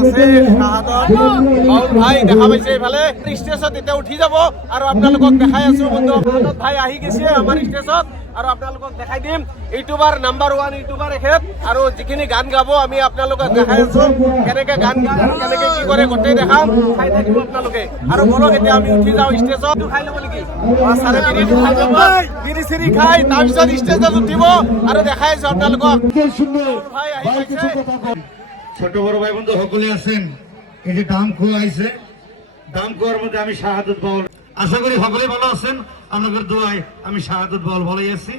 আছে শাহাদত বাউল ভাই দেখা পাইছে এইফালে। ষ্টেজত এতিয়া উঠি যাব আৰু আপোনালোকক দেখাই আছো বন্ধু। শাহাদত ভাই আহি গৈছে আমাৰ ষ্টেজত আৰু আপোনালোকক দেখাই দিম। ইউটিউবাৰ নাম্বাৰ ওৱান ইউটিউবাৰ এখেত আৰু যিখিনি গান গাব আমি আপোনালোকক দেখাই আছো। কেনেকে গান কেনেকে কি কৰে গোটেই দেখাম। চাই থাকিব আপোনালোকে। আৰু বলক এতিয়া আমি উঠি যাওঁ ষ্টেজত খাই ল'ব নেকি? চাৰে খাই চিৰি খাই তাৰপিছত ষ্টেজত উঠিব আৰু দেখাই আছো আপোনালোকক। ভাই আহি পাইছে। ছোট বড় ভাই বন্ধু সকলে আছেন। এই যে দাম খোয়া আইছে দাম খোয়ার মধ্যে আমি শাহাদত বাউল আশা করি সকলে ভালো আছেন। আপনাদের দোয়ায় আমি শাহাদত বাউল ভালোই আছি।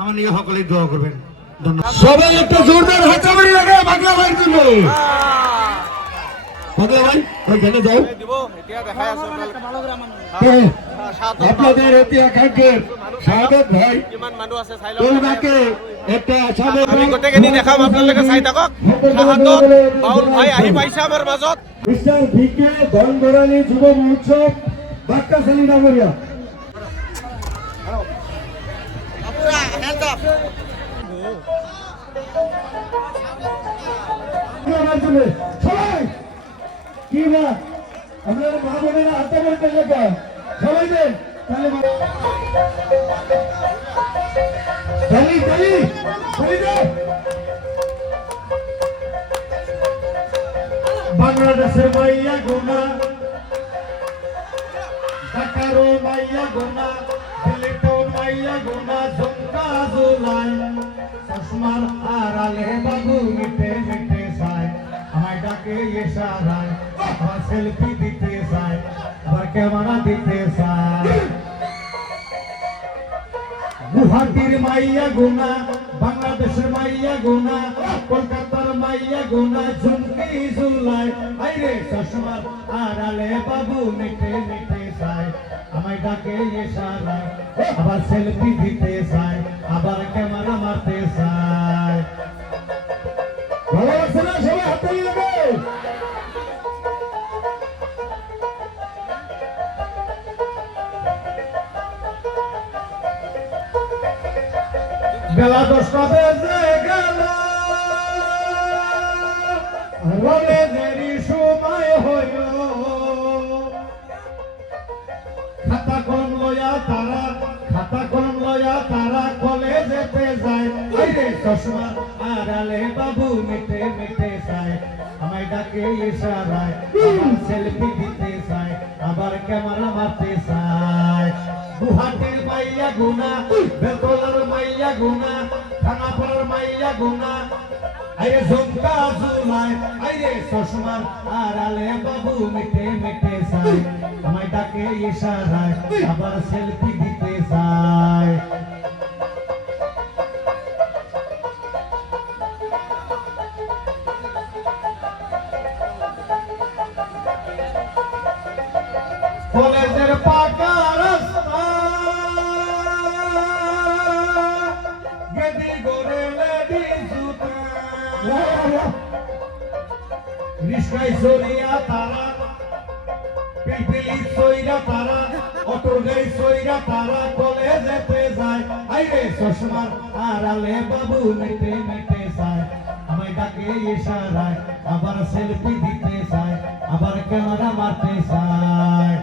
আমার নিয়ে সকলেই দোয়া করবেন। ধন্যবাদ। সবাই একটা জোরদার হাতাবাড়ি লাগে বাংলা ভাইয়ের জন্য। বাংলা ভাই ওইখানে যাও। আপনাদের অতি আকাঙ্ক্ষের শাহাদত ভাই। ওনাকে একটা আসামে আমি গোটেইখিনি দেখাম আপোনালোকে চাই থাকক। শাহাদত বাউল ভাই আহি পাইছে আমাৰ মাজত। মিস্টার ভিকে ধনবরানী যুব মহোৎসব বাক্কাশালী নগরিয়া আমার জন্য সবাই! কি না আপনার মা বোনেরা হাতে বলতে লেখা বাংলাদেশের মাইয়া গোনা, ঢাকারও মাইয়া গোনা, দিল্লিতেও মাইয়া গোনা ঝুমকা জুলাই। চশমার আড়ালে বাবু মিটে মিটে চায় আমায় ডাকে ইশারায় সেলফি গোনা বাংলাদেশের মাইয়া গোনা কলকাতার মাইয়া গোনা ঝুমকি ঝুলাই। আইরে, চশমার আড়ালে বাবু মিঠে মিঠে চায় আমায় ডাকে ইশারা আবার সেলফি দিতে চায় আবার ক্যামেরা মারতে চায় ভালো বেলা দশটা বেজে গেল। রলে দেরি সময় হইল। খাতা কলম লয়া তারা, খাতা কলম লয়া তারা কলেজেতে যায়। আরে চশমা, আড়ালে বাবু মিটে মিটে যায়। আমায় ডাকে ইশারায় সেলফি দিতে চায় আবার ক্যামেরা মারতে চায় গুহাটির মাইয়া গুনা, বেতলার মাইয়া গুনা খানাপাড়ার মাইয়া গুনা। আরে ঝুমকা জুলাই আরে চশমার আড়ালে বাবু মিটে মিটে চায়। আমায় ডাকে ইশারায়, আবার সেলফি দিতে চায়। কলেজের পাকা রিস্কাই সরিয়া তারা পিলপিলি সইরা তারা অটো গাই সইরা তারা কলেজেতে যায়। আইরে চশমার আড়ালে বাবু মেটে মেটে যায়। আমায় ডাকে ইশারায়, আবার সেলফি দিতে চায় আবার ক্যামেরা মারতে চায়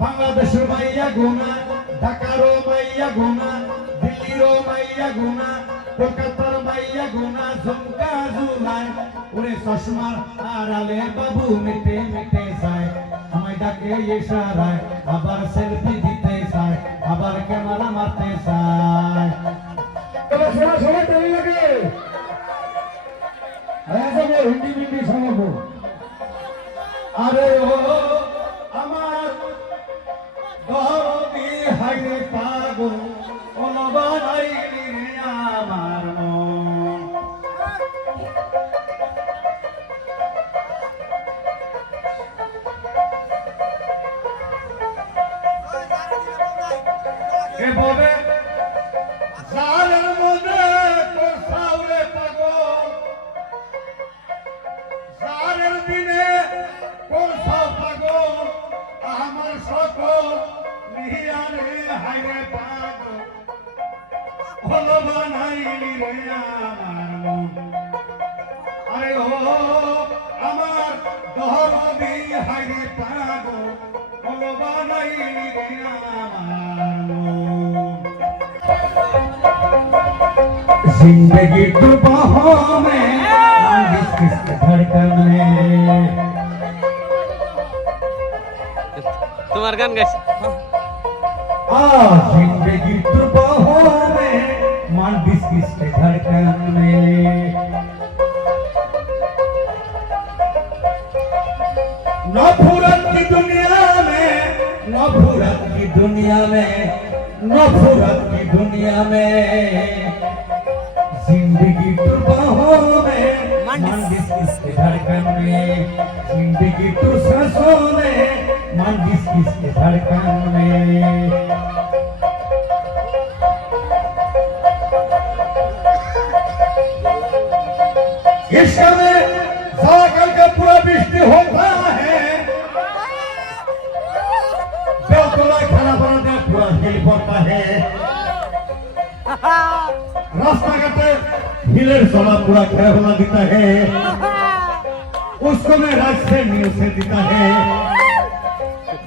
বাংলাদেশের মাইয়া গোনা ঢাকারও মাইয়া গোনা দিল্লিরও মাইয়া গোনা কলকাতার মাইয়া গোনা ঝুমকা জুলায় ওরে চশমার আড়ালে বাবু মেটে মেটে যায়। আমায় ডাকে ইশারায়, আবার সেলফি দিতে চায় আবার ক্যামেরা মারতে চায় শোনাবো আরে ও হবে? জালের মধ্যে করছাউরে পাগল জালের দিনে আমার সকল নিহিয়ারে হাইরে পাগল হলো বানাইলি আমার जिंदगी तो बाहों में किस किस धड़कन में তোমার গান গাইছে आ जिंदगी तो बाहों में मान किस किस धड़कन में नफरत की दुनिया में नफरत की दुनिया में नफरत की दुनिया में जिंदगी तो बाहों में मंडिस किसके धड़कन में जिंदगी तो सांसों में मंडिस किसके धड़कन में इस समय सागर का पूरा वृष्टि होता है बेलतला खाना बनाने पूरा हिल पड़ता है रास्ता हिलेर समा पूरा खड़ा बना देता है उसको मैं राज से नील से देता है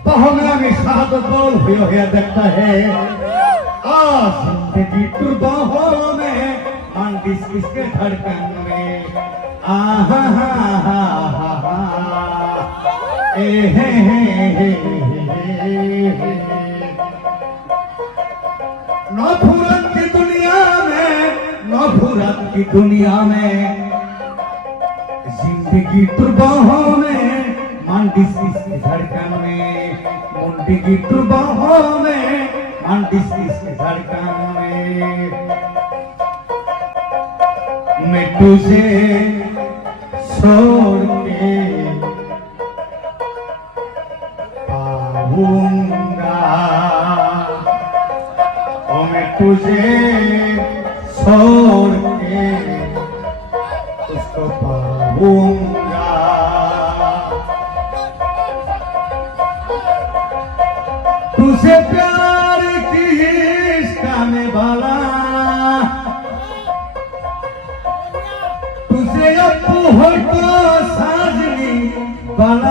बहना में शाहद बौल हुआ हुआ देखता है आ जिंदगी टुरबाहों में आंटिस किसके धड़कन में आहा हा हा हा हा ए हे हे हे हे हे नौथ नफरत की दुनिया में जिंदगी तुरबाहों में मान किस की धड़कन में जिंदगी तुरबाहों में मान किस की धड़कन में मैं तुझे छोड़ के पाऊंगा और मैं तुझे छोड़ तुझे प्यार की में वाला। तुझे अपू हो तो साजनी बनाया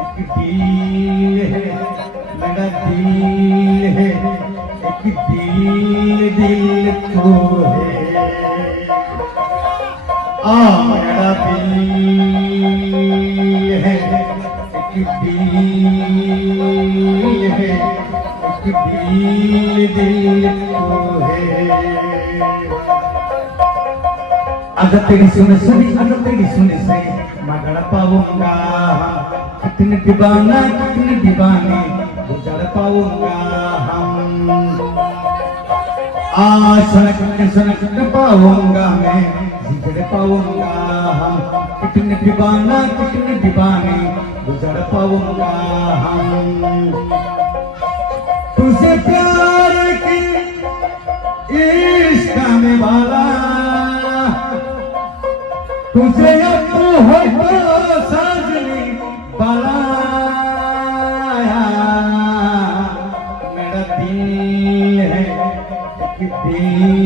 एक दिल है। मेरा दिल। अगर तेरी सुने अगर तेरी सुने से पाऊँगा। कितने दीवाना, कितने दीवाने गुजर पाऊँगा हम। आज सनक सनक पाऊँगा मैं, जिगर पाऊँगा। हम कितने दीवाना कितने दीवाने गुजर पाऊँगा हम। तुझे प्यार की इश्क में वाला, तुझे अब हो तो साजनी बनाया मेरा दिल है दिल।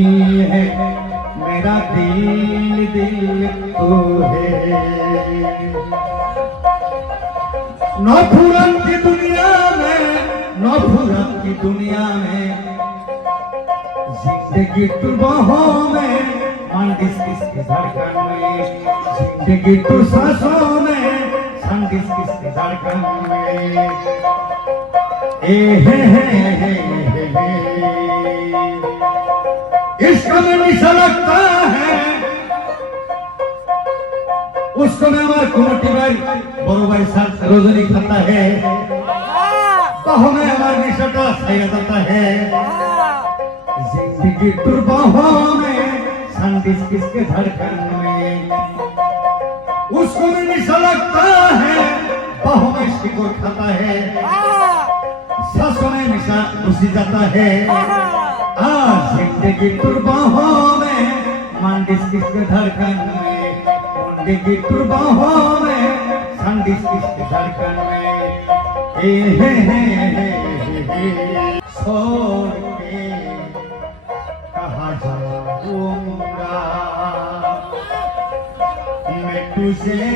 नफरत की दुनिया में नफरत की दुनिया में। ज़िंदगी तो बाहों में किस किस की धड़कन में ज़िंदगी तो सांसों में सन किस किस की धड़कन में ए, हे हे हे हे हे। इश्क में निशा लगता है उसको में हमारे कुमटी भाई। बड़ो भाई साथ रोजनी खाता है। बाहों में हमारे निशा सही जाता है। ज़िंदगी दुर्बाहों में किस किसके धड़कन में? उसको में निशा लगता है बाहों में शिकोर खाता है। सांसों में निशा घुसी जाता है। आज ज़िंदगी दुर्बाहों में मन किस किसके धड़कन में? ज़िंदगी दुर्बाहों में किस धड़कन में हे हे हे हे हे छोड़ के कहाँ जाऊँगा मैं तुझे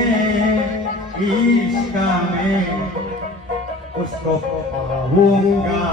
इश्का में उसको पाऊँगा